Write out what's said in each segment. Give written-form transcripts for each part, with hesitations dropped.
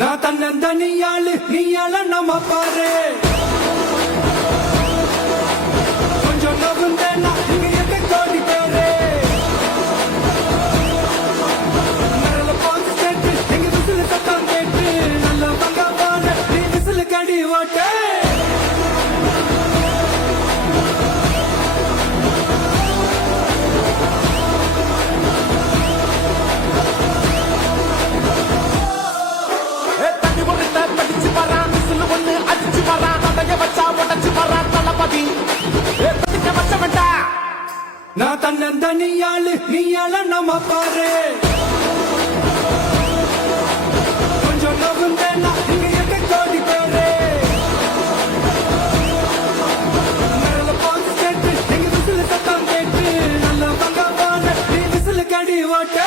நான் தன்னந்தனியாளு நீயால நம்ம பாரு கொஞ்சம் நவுந்தேன்னா இங்க எந்த கோடி பேரு நரல பாந்து கேட்டு எங்க விசிலு சத்தம் கேட்டு நல்ல பங்கவான நீ விசிலு கடி ஓட்ட நான் தன்னந்தனியாளு நீயால நம்ம பாரு கொஞ்சம் நவுந்தேன்னா இங்க எந்த கோடி பேரு நரல பாந்து கேட்டு எங்க விசிலு சத்தம் கேட்டு நல்ல பங்கவான நீ விசிலு கடி ஓட்ட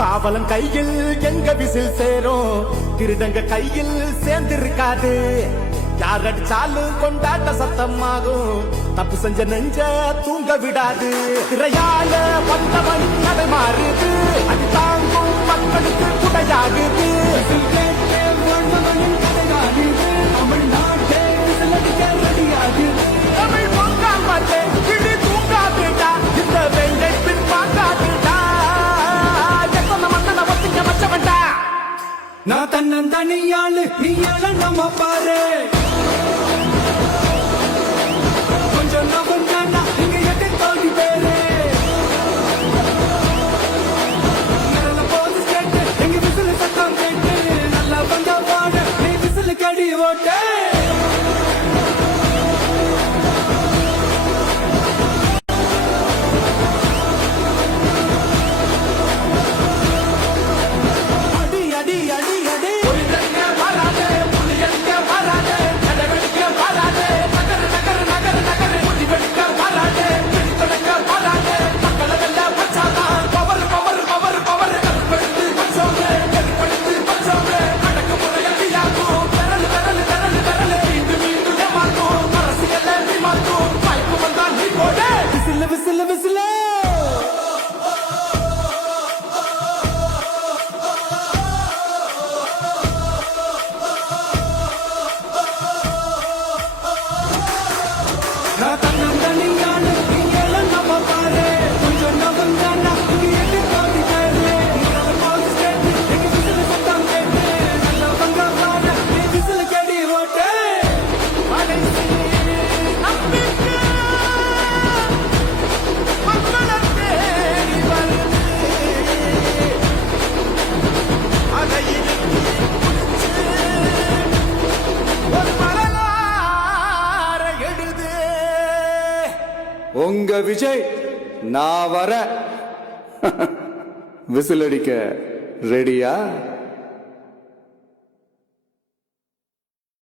காவலன் கையில் எங்க விசில் சேரும் திருடங்க கையில் சேர்ந்திருக்காது யார் அடிச்சாலும் கொண்டாட்ட சத்தமாகும் தப்பு செஞ்ச நெஞ்ச தூங்க விடாது திரையால வந்தவன் கடை மாறுது அது தாங்கும் மக்களுக்கு குடையாகுது தமிழ்நாட்டே ரெடியாகுது தமிழ் பொங்காமட்டே கிளி தூங்காதுடா இந்த வெள்ளை பின் பார்க்காதுடா நான் தன்னந்தனியாளு நீயால நம்ம பாரு கொஞ்சம் நவுந்தேன்னா இங்க எந்த கோடி பேரு நரல பாந்து கேட்டு எங்க விசிலு சத்தம் கேட்டு நல்ல பங்கவான நீ விசிலு கடி ஓட்ட புலி எங்க வராதே விஜய் நான் வர விசில் அடிக்க ரெடியா?